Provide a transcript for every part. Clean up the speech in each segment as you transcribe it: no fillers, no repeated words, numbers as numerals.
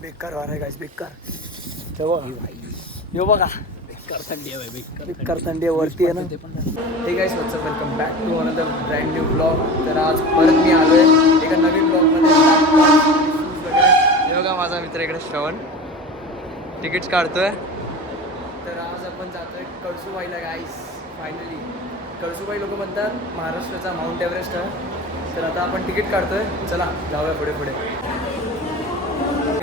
बेकार वार आहे गाईस, बेकार. यो बघा बेकार थंडी आहे बेकार थंडी वरती आहे ना. Hey guys what's up, welcome back to another brand new blog. तर आज परत मी आलो आहे एका नवीन ब्लॉगमध्ये. हे बघा माझा मित्र इकडे श्रवण तिकीट्स काढतोय. तर आज आपण जातोय कळसूबाईला गाईस. फायनली कळसूबाई लोक म्हणतात महाराष्ट्राचा माउंट एव्हरेस्ट आहे. तर आता आपण तिकीट काढतोय, चला जाऊया पुढे पुढे.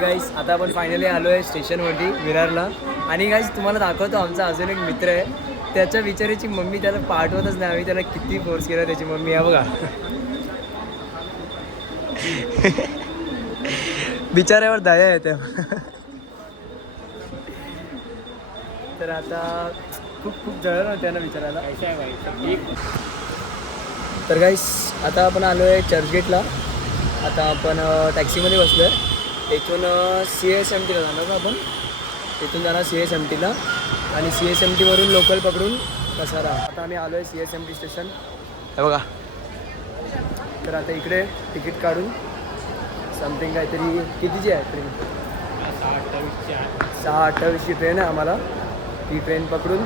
गाईस आता आपण फायनली आलो आहे स्टेशनवरती विरारला. आणि गाईस तुम्हाला दाखवतो आमचा अजून एक मित्र आहे. त्याच्या बिचारीची मम्मी त्याला पाठवतच नाही. आम्ही त्याला किती फोर्स केला त्याची मम्मी. आहे बघा बिचाऱ्यावर दया येते. तर आता खूप जळलं होतं त्यांना विचारायला. तर गाईस आता आपण आलो आहे चर्चगेटला. आता आपण टॅक्सीमध्ये बसलो आहे. इथून CSMTला जाणार का आपण. इथून जाणार CSMTला आणि CSMTवरून लोकल पकडून कसारा. आता आम्ही आलो आहे CSMT स्टेशन. हे बघा. तर आता इकडे तिकीट काढून समथिंग काहीतरी कितीची आहे ट्रेन. 6:28ची ट्रेन आहे आम्हाला. ती ट्रेन पकडून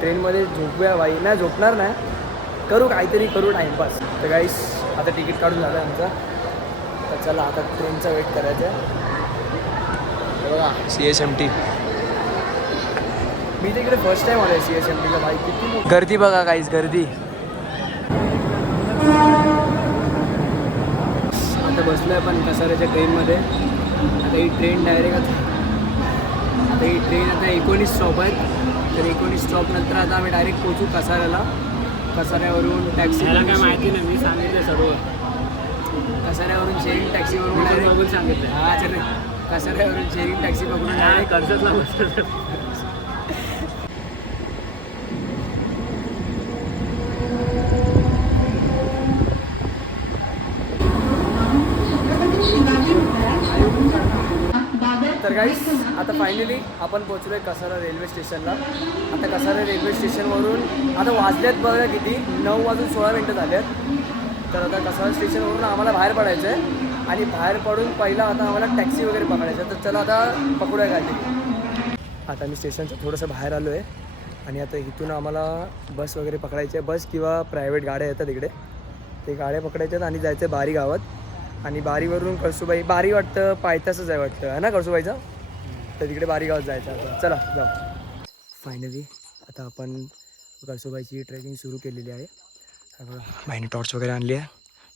ट्रेनमध्ये झोपूया बाई. नाही झोपणार नाही, करू काहीतरी करू टाईमपास. तर गाईस आता तिकीट काढून झालं आहे आमचा. तर चला आता ट्रेनचा वेट करायचा आहे. बघा CSMT. मी तिकडे फर्स्ट टाईम आलो आहे CSMTला. बाई किती गर्दी बघा गाईस, गर्दी. आता बसलो आहे पण कसाऱ्याच्या ट्रेनमध्ये. आता ही ट्रेन डायरेक्ट आता ही ट्रेन आता 19 स्टॉप आहेत. तर 19 स्टॉपनंतर आता आम्ही डायरेक्ट पोचू कसाऱ्याला. कसाऱ्यावरून टॅक्सी काय माहिती नाही, मी सांगितलं सर्व. कसाऱ्यावरून शेअरिंग टॅक्सीवरून डायरेक्ट बघून सांगितलं. हां चल कसाऱ्यावरून शेअरिंग टॅक्सी बघून डायरेक्ट कर्जतला तर गाईस आता फायनली आपण पोचलो आहे कसारा रेल्वे स्टेशनला. आता कसारा रेल्वे स्टेशनवरून आता वाजल्यात बघा किती, 9:16 झाले आहेत. तर आता कसारा स्टेशनवरून आम्हाला बाहेर पडायचं आहे. आणि बाहेर पडून पहिला आता आम्हाला टॅक्सी वगैरे पकडायचं आहे. तर चला आता पकडूया काहीतरी. आता मी स्टेशनचं थोडंसं बाहेर आलो आहे. आणि आता इथून आम्हाला बस वगैरे पकडायची आहे. बस किंवा प्रायव्हेट गाड्या येतात इकडे. ते गाड्या पकडायच्या आहेत आणि जायचं आहे बारी गावात. आणि बारीवरून कळसूबाई, बारी वाटतं पायथ्यासच आहे वाटतं आहे ना कळसूबाईचं. तर तिकडे बारी गावात जायचं आता. चला जाऊ. फायनली आता आपण कळसूबाईची ट्रेकिंग सुरू केलेली आहे. बाईने टॉर्च वगैरे आणली आहे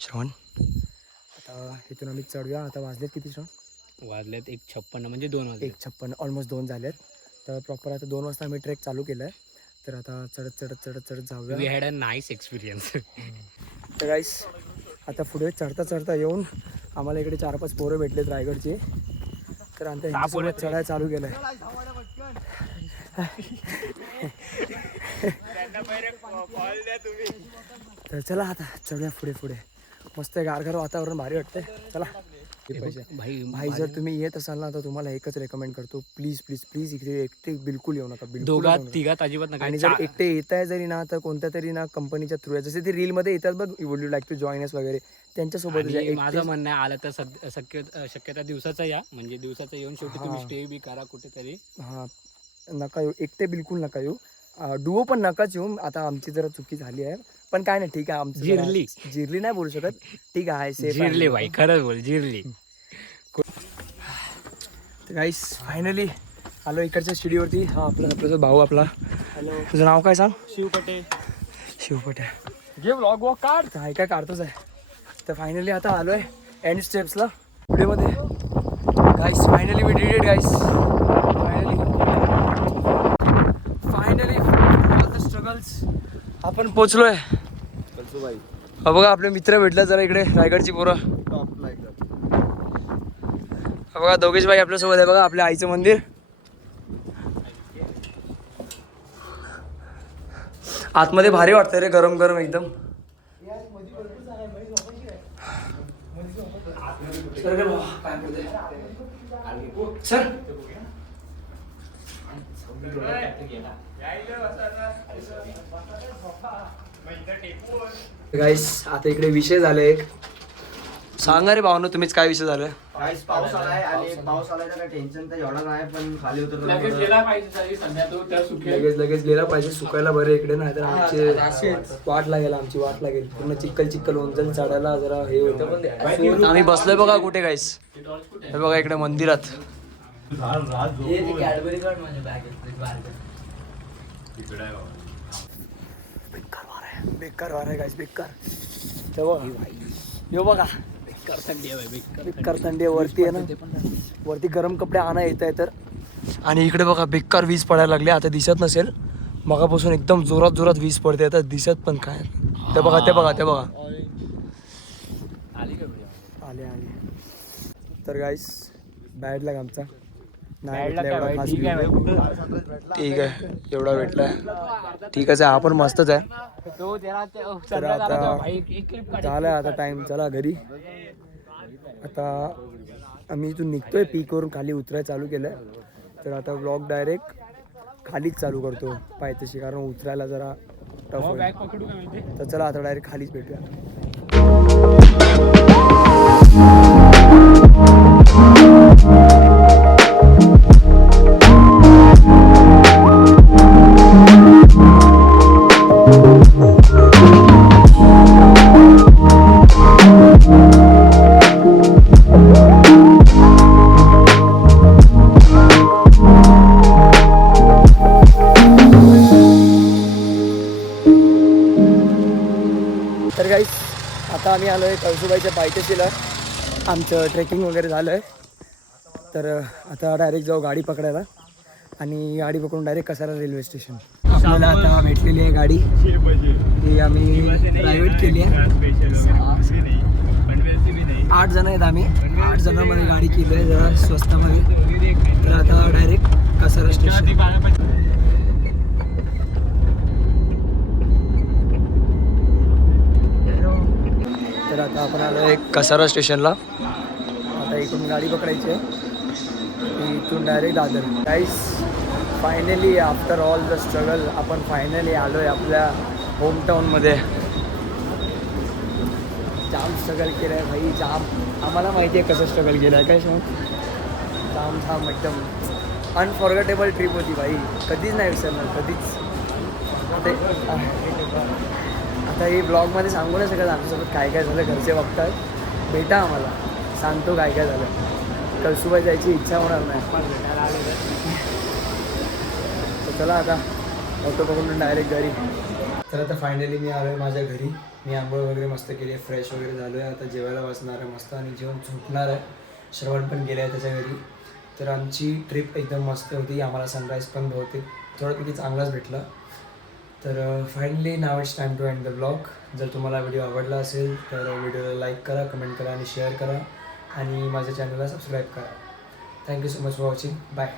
श्रवण. आता इथून आम्ही चढूया. आता वाजलेत किती श्रवण? वाजल्यात 1:56 म्हणजे 2 वाजले. 1:56 ऑलमोस्ट 2 झालेत. तर प्रॉपर आता 2 वाजता आम्ही ट्रेक चालू केला आहे. तर आता चढत जाऊया. We had a nice experience. तर गाईस आता पुढे चढता येऊन आम्हाला इकडे 4-5 पोरं भेटलेत रायगडचे. तर आता यांच्यासोबत चढायला चालू केलं आहे. तर चला आता चढूया पुढे. मस्त गारगार वातावरण, भारी वाटतंय. चला भाई जर तुम्ही येत असाल ना तर तुम्हाला एकच रेकमेंड करतो, प्लीज इकडे एकटे बिलकुल येऊ नका. तिघात अजिबात नका. आणि जर एकटे येत आहे जरी ना तर कोणत्या तरी ना कंपनीच्या थ्रू आहे. जसे ते रीलमध्ये येतात बघ, would you like to join us वगैरे, त्यांच्यासोबत माझं म्हणणं आहे आलं तर शक्यता दिवसाचा या, म्हणजे दिवसाचा येऊन शेवटी तुम्ही स्टे बी करा कुठेतरी. हां नका येऊ, एकटे बिलकुल नका येऊ. डुओ पण नकाच येऊ. आता आमची जरा चुकी झाली आहे पण काय नाही, ठीक आहे. आमची जिरली नाही बोलू शकत, ठीक आहे. जिरली भाई, खरंच बोल, जिरली. गाईस फायनली आलो इकडच्या स्टुडिओवरती. हा आपला भाऊ आपला. हॅलो, तुझं नाव काय सांग? शिवपटे. घे व्लॉग वॉक काढ. काय काढतोच आहे. तर फायनली आता आलो आहे एंड स्टेप्सला व्हिडिओमध्ये. Guys finally we did it guys. Finally all the struggles आपण पोचलोय. बघा आपले मित्र भेटले जरा इकडे रायगडची पोरं. बघा दोघेश भाई आपल्यासोबत आहे. बघा आपल्या आईचं मंदिर. आतमध्ये भारी वाटतंय रे, गरम गरम एकदम. सर गाईस आता इकडे विषय झाले एक. सांगा रे भावना तुम्हीच काय विषय झालं. काहीच पाऊस आलाय आणि पाऊस आलाय तर टेन्शन तर एवढा नाही, पण खाली उतरतो लगेच गेला पाहिजे तरी संध्या तो त्या सुखेल. लगेच गेला पाहिजे सुकायला बरं इकडे, नाही तर आमची वाट लागेल पूर्ण चिक्कल होऊन जाईल, चढायला जरा हे होतं. आम्ही बसलोय बघा कुठे गाईस, हे बघा इकडे मंदिरात. बेकार वार आहे गाईस, बेकार. यो बघा बेकार थंडी आहे बाई, बेकार थंडी आहे. वरती आहे ना, वरती गरम कपडे आणा येत आहे तर. आणि इकडे बघा बेकार वीज पडायला लागली. आता दिसत नसेल, मगापासून एकदम जोरात वीज पडते, आता दिसत पण काय. ते बघा आले. तर गाईस बॅड लग आमचा नाही भेटला एवढा खास view. ठीक आहे, एवढा भेटला ठीकच आहे, हा पण मस्तच आहे. तर आता झालं आता टाइम, चला घरी. आता आम्ही इथून निघतोय, पीकवरून खाली उतरायला चालू केलंय. तर आता व्लॉग डायरेक्ट खालीच चालू करतो पायथ्याशी, कारण उतरायला जरा टफ होईल. तर चला आता डायरेक्ट खालीच भेटूया. तर गाईस आता आम्ही आलो आहे कळसुबाईच्या पायथ्याशीला. आमचं ट्रेकिंग वगैरे झालं आहे. तर आता डायरेक्ट जाऊ गाडी पकडायला, आणि गाडी पकडून डायरेक्ट कसारा रेल्वे स्टेशन. आपल्याला आता भेटलेली आहे गाडी, ही आम्ही प्रायव्हेट केली आहे. 8 जण आहेत आम्ही, 8 जणांमध्ये गाडी केली आहे जरा स्वस्तामध्ये. तर आता डायरेक्ट कसारा स्टेशन. तर आता आपण आलो आहे कसारा स्टेशनला. आता इथून गाडी पकडायची आहे, इथून direct Dadar. Guys finally after all the struggle आपण फायनली आलो आहे आपल्या होमटाऊनमध्ये. जाम स्ट्रगल केलं आहे भाई, जाम. आम्हाला माहिती आहे कसं स्ट्रगल केलं आहे, काय सांग. जाम एकदम अनफॉर्गेटेबल ट्रिप होती भाई, कधीच नाही विसरणार, कधीच. आता ही ब्लॉगमध्ये सांगू नाही शकत आमच्यासोबत काय झालं. घरचे बघतात, भेटा आम्हाला, सांगतो काय झालं. कळसुबाई जायची इच्छा होणार नाही. तर चला आता ऑटो पकडून डायरेक्ट घरी. तर आता फायनली मी आलो आहे माझ्या घरी. मी आंघोळ वगैरे मस्त केली आहे, फ्रेश वगैरे झालो आहे. आता जेवायला बसणार आहे मस्त, आणि जेवण झोपणार आहे. श्रवण पण गेलं आहे त्याच्या घरी. तर आमची ट्रिप एकदम मस्त होती. आम्हाला सनराईज पण बहुतेक थोड्यापैकी चांगलाच भेटला. तर finally now it's time to end the blog. जर तुम्हाला व्हिडिओ आवडला असेल तर व्हिडिओला लाईक करा, कमेंट करा आणि शेअर करा, आणि माझ्या चॅनलला सबस्क्राईब करा. Thank you so much for watching. Bye.